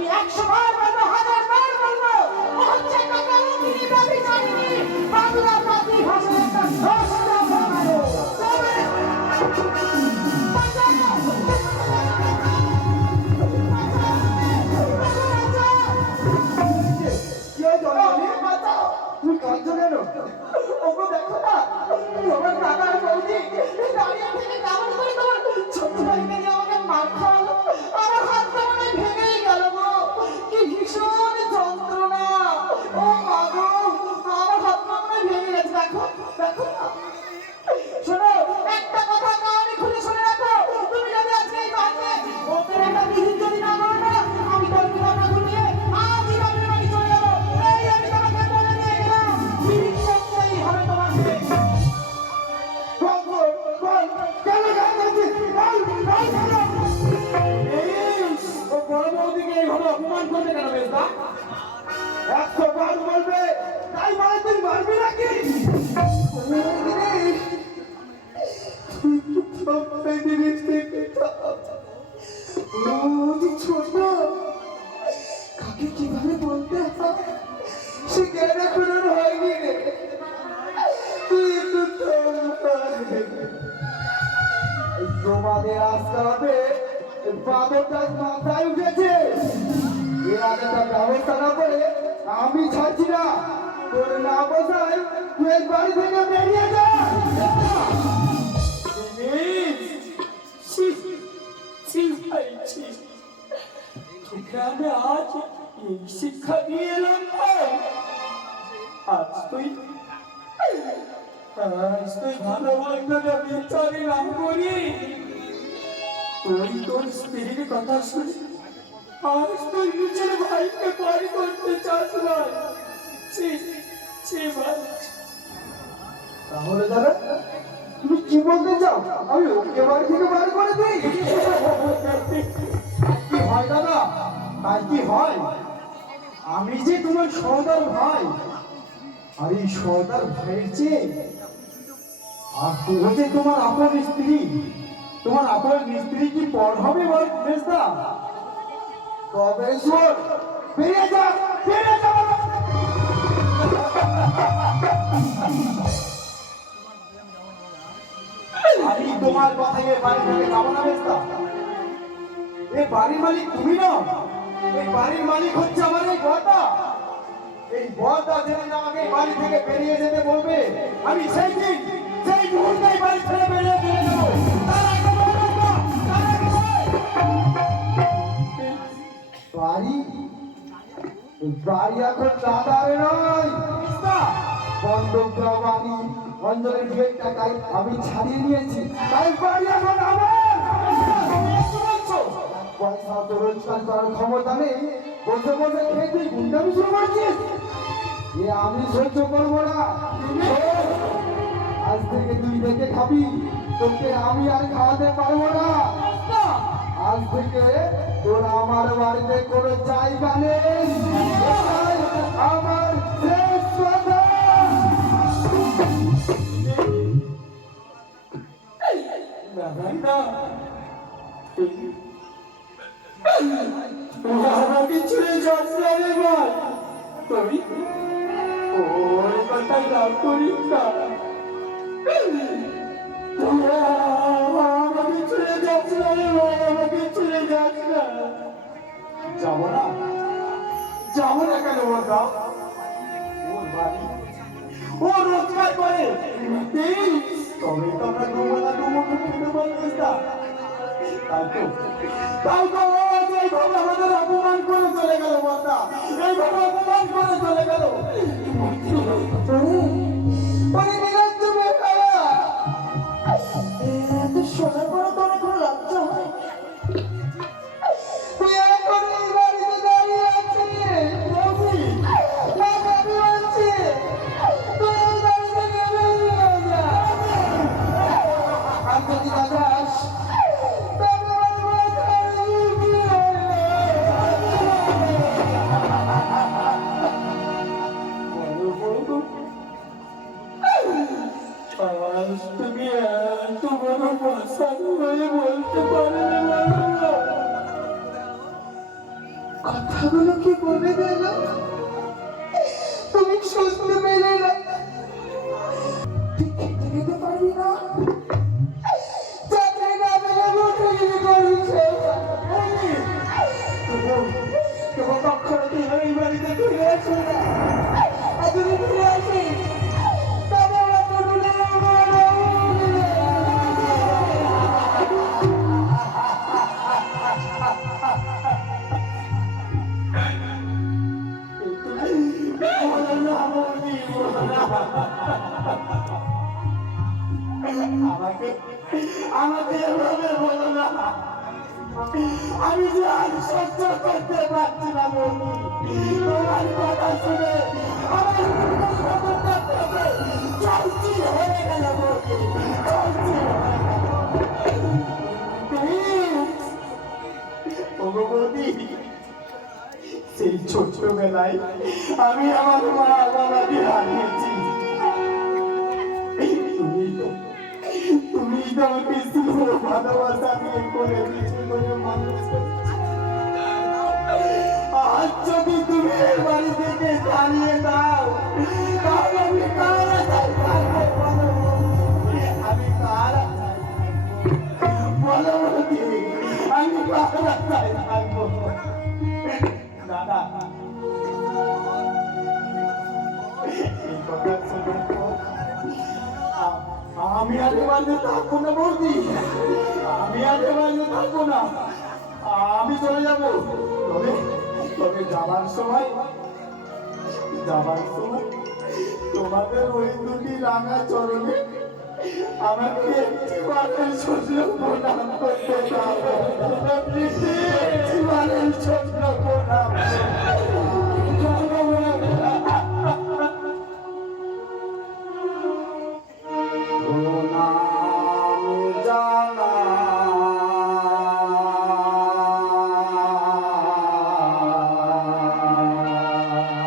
আমি 100 বার বলবো, 1000 বার বলবো, ও হচ্ছে একটা কালুকিনী ব্যভিচারিণী, বাংলা মাতৃভাষার একটা নষ্ট বানানো। তবে তুমি কাঁদছো কেন? ওগো দেখো না, তোমার দাদা আর বৌদি দাঁড়িয়ে থেকে কেমন করে তোমার ছোট ভাইকে নিয়ে আমাকে মার খাওয়ালো। আমার হাতটা মনে হয় ভেঙেই গেল গো, কি ভীষণ যন্ত্রণা। ও মা গো, আমার হাতটা মনে হয় ভেঙে গেছে। দেখো দেখো না। শোনো, একটা কথা কানে খুলে শুনে রাখো, তুমি যদি আজকে এই বাড়িতে ওপের একটা বিহিত যদি না করো না, আমি তোর কথা ঘুরিয়ে আজই বাপের বাড়ি চলে যাবো। এই আমি তোমাকে বলে দিয়ে গেলাম, বিহিত করতেই হবে তোমাকে। কেন কাঁদছিস? ও বড় বৌদিকে এইভাবে অপমান করবে কেন বেশটা? 100 বার বলবে, তাই মানে তুই মারবি নাকি? কাকে কিভাবে বলতে হয় সে জ্ঞান এখনো হয়নি রে। তোমাদের আসতে হবে, বাদরটা মাথায় উঠেছে। এর আগে একটা ব্যবস্থা না করে আমি ছাড়ছি না। তোর না বসাই তুই এই বাড়ি থেকে বেরিয়ে যা। তোকে আমি আজ এই শিক্ষা দিয়ে এলাম ভাই। আজ তুই ভালো বন্ধুরা বিচারে নাম করি, তুই তোর স্ত্রীর কথা শুনে আজ তুই নিজের ভাইকে বাড়ি করতে চাস না। ভাই, তাহলে দাদা তুমি কি বলতে চাও? আমি ওকে বাড়ি থেকে বাড়ি করে দিই? কি হয় দাদা, তাই কি হয়? আমি যে তোমার সর্দার ভাই, আর এই সর্দার ভাইয়ের চেয়ে আর তুমি যে তোমার আপন স্ত্রী, তোমার আপন স্ত্রী কি পর হবে বল মেজদা? তবে শোন, বেরিয়ে যা, বেরিয়ে যা। আমি তোমার কথায় এ বাড়ি থেকে যাবো না মেজদা। এই বাড়ির মালিক তুমি না, এই বাড়ির মালিক হচ্ছে আমার এই বড়দা। এই বড়দা যেদিন আমাকে এই বাড়ি থেকে বেরিয়ে যেতে বলবে, আমি সেই দিন সেই মুহূর্তে বাড়ি ছেড়ে বেরিয়ে চলে যাবো। তার আগে বলবো না, তার আগে নয়। বাড়ি বাড়ি এখন দাদার নয়, বন্ধক দেওয়া বাড়ি অঞ্জনের বিয়ের টাকায় আমি ছাড়িয়ে নিয়েছি, তাই বাড়ি এখন আমার। পয়সা তো রোজগার করার ক্ষমতা নেই, বসে বসে খেয়ে তুই গুন্ডামি শুরু করছিস। এ আমি সহ্য করবো না। আজ থেকে তুই দেখে খাবি, তোকে আমি আর খাওয়াতে পারবো না। আজ থেকে তোর আমার বাড়িতে কোনো জায়গা নেই। এটাই আমার শেষ কথা। আমাকে ছেড়ে যাস না রে ভাই, তুই ওর কথাই রাগ করিস না। আমাকে ছেড়ে যাস না রে ভাই, আমাকে ছেড়ে যাস না। যাবো না, যাবো না কেন বলতাম? ওর বাড়ি, ও রোজগার করে, তবে তো আমরা দুবেলা দুমুঠো খেতে পারতিস না। তাই তো ও আজ এইভাবে আমাদের অপমান করে চলে গেল বলতা, এইভাবে অপমান করে চলে গেল। শোনার পরে তোর এখন লজ্জা হয়? তুই এখন এই বাড়িতে দাঁড়িয়ে আছিস, আমি বলছি তুই এই বাড়ি থেকে বেরিয়ে যা। আর যদি না যাস তবে বলবো তোর কি হলো। আজ তুমি এত বড় ভাষা বলে গেল তুমি শুনতে পেলে না, তুই খেতে খেতে পারবি না, চাকরি না পেলে মোটরগিরি করিস। তোমার কখনো তুই এই বাড়িতে ফিরে আসবে না, আর যদি ফিরে আসিস তবে আমার টুটুলে আমাকে আমাকে এভাবে বলো না, আমি যে আর সহ্য করতে পারছি না বৌদি। তোমার কথা শুনে আমার ভেতরটা থেকে চলতি হয়ে গেল বৌদি, চলতি হয়ে গেল। ওগো বৌদি, সেই ছোটবেলায় আমি আমার মা বাবাকে হারিয়েছি। তুমি তো আমাকে স্নেহ ভালোবাসা দিয়ে করে দিয়েছি, করে মানুষ করেছি। আজ যদি তুমি এই বাড়ি থেকে জানিয়ে দাও, তাহলে আমি কার আশায় থাকবো বলো? আমি কার আশায় থাকবো? বলো বৌদি, আমি কার আশায় থাকবো? দাদা, এই কথা শুনে আমি আর এবারে থাকবো না বৌদি, আমি আর এবারে থাকবো না, আমি চলে যাবো। তবে তবে যাবার সময় তোমাদের ওই দুটি রাঙা চরণে আমাকে একটিবারের জন্য প্রণাম করতে দাও, একটিবারের জন্য প্রণাম।